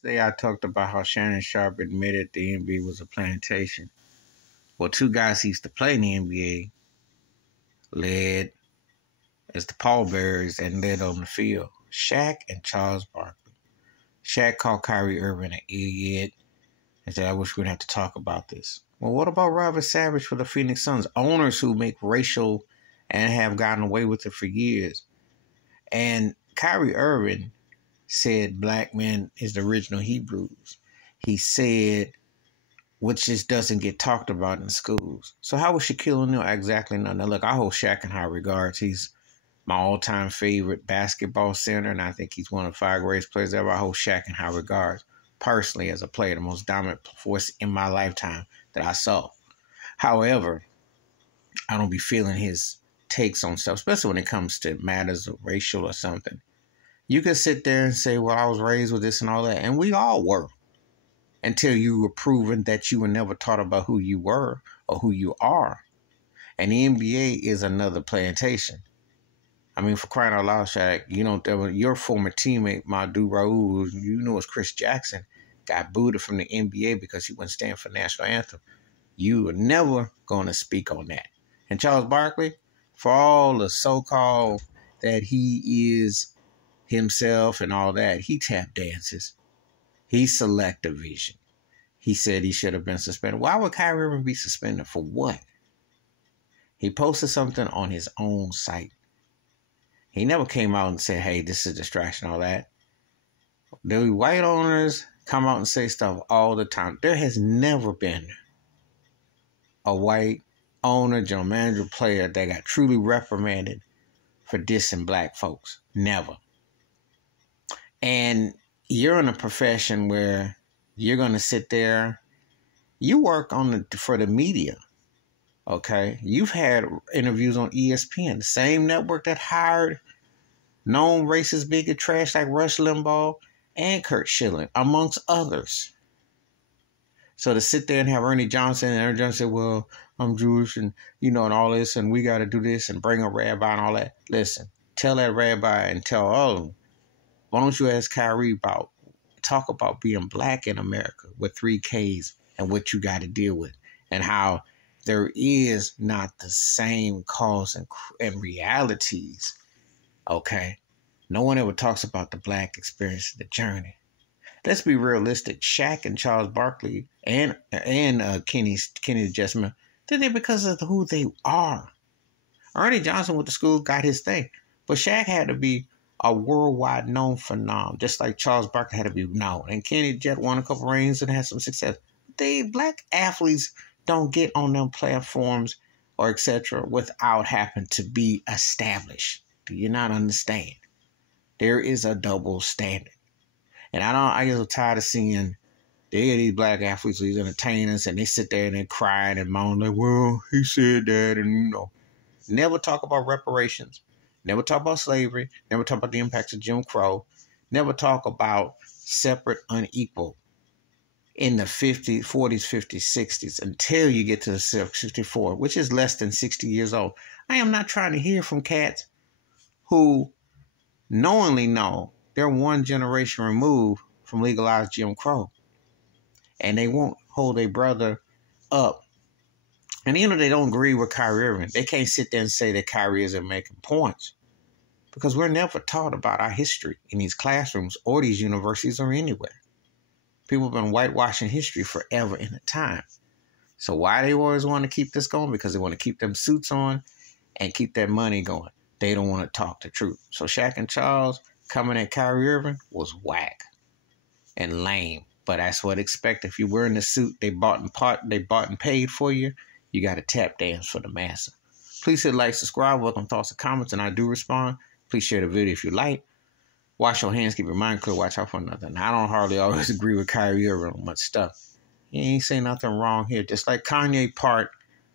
Today I talked about how Shannon Sharp admitted the NBA was a plantation. Well, two guys he used to play in the NBA led as the pallbearers and led on the field. Shaq and Charles Barkley. Shaq called Kyrie Irving an idiot and said, I wish we'd have to talk about this. Well, what about Robert Savage for the Phoenix Suns? Owners who make racial and have gotten away with it for years. And Kyrie Irving said black men is the original Hebrews. He said, which just doesn't get talked about in schools. So how was Shaquille O'Neal exactly know? Now, look, I hold Shaq in high regards. He's my all-time favorite basketball center, and I think he's one of the 5 greatest players ever. I hold Shaq in high regards, personally, as a player, the most dominant force in my lifetime that I saw. However, I don't be feeling his takes on stuff, especially when it comes to matters of racial or something. You can sit there and say, well, I was raised with this and all that, and we all were, until you were proven that you were never taught about who you were or who you are. And the NBA is another plantation. I mean, for crying out loud, Shaq, you know, your former teammate, Madu Raul, you know, was Chris Jackson, got booted from the NBA because he wouldn't stand for national anthem. You were never going to speak on that. And Charles Barkley, for all the so-called that he is himself and all that, he tap dances. He selective vision. He said he should have been suspended. Why would Kyrie Irving be suspended? For what? He posted something on his own site. He never came out and said, hey, this is a distraction, all that. The white owners come out and say stuff all the time. There has never been a white owner, general manager, player that got truly reprimanded for dissing black folks. Never. And you're in a profession where you're going to sit there. You work for the media. Okay. You've had interviews on ESPN, the same network that hired known racist bigot trash like Rush Limbaugh and Kurt Schilling, amongst others. So to sit there and have Ernie Johnson, and Ernie Johnson said, well, I'm Jewish and, you know, and all this, and we got to do this and bring a rabbi and all that. Listen, tell that rabbi and tell all of them, why don't you ask Kyrie talk about being black in America with 3 Ks and what you got to deal with and how there is not the same cause and realities. Okay. No one ever talks about the black experience, the journey. Let's be realistic. Shaq and Charles Barkley and Kenny Jessamine did it because of who they are. Ernie Johnson went to school, got his thing. But Shaq had to be a worldwide known phenomenon, just like Charles Barkley had to be known. And Kenny Jet won a couple rings and had some success. Black athletes don't get on them platforms or etc. without having to be established. Do you not understand? There is a double standard. And I get tired of seeing these black athletes, these entertainers, and they sit there and they cry and moan like, well, he said that, and you know. Never talk about reparations. Never talk about slavery. Never talk about the impacts of Jim Crow. Never talk about separate, unequal in the 40s, 50s, 60s until you get to the 64, which is less than 60 years old. I am not trying to hear from cats who knowingly know they're one generation removed from legalized Jim Crow. And they won't hold their brother up. And even though they don't agree with Kyrie Irving, they can't sit there and say that Kyrie isn't making points. Because we're never taught about our history in these classrooms or these universities or anywhere. People have been whitewashing history forever in a time. So why they always want to keep this going? Because they want to keep them suits on and keep that money going. They don't want to talk the truth. So Shaq and Charles coming at Kyrie Irving was whack and lame. But that's what expected. If you're wearing the suit they bought and paid for you, you got to tap dance for the massa. Please hit like, subscribe, welcome thoughts and comments, and I do respond. Please share the video if you like. Wash your hands, keep your mind clear, watch out for nothing. I don't hardly always agree with Kyrie Irving on much stuff. He ain't saying nothing wrong here. Just like Kanye part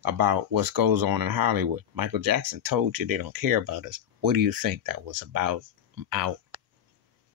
about what goes on in Hollywood. Michael Jackson told you they don't care about us. What do you think that was about? I'm out.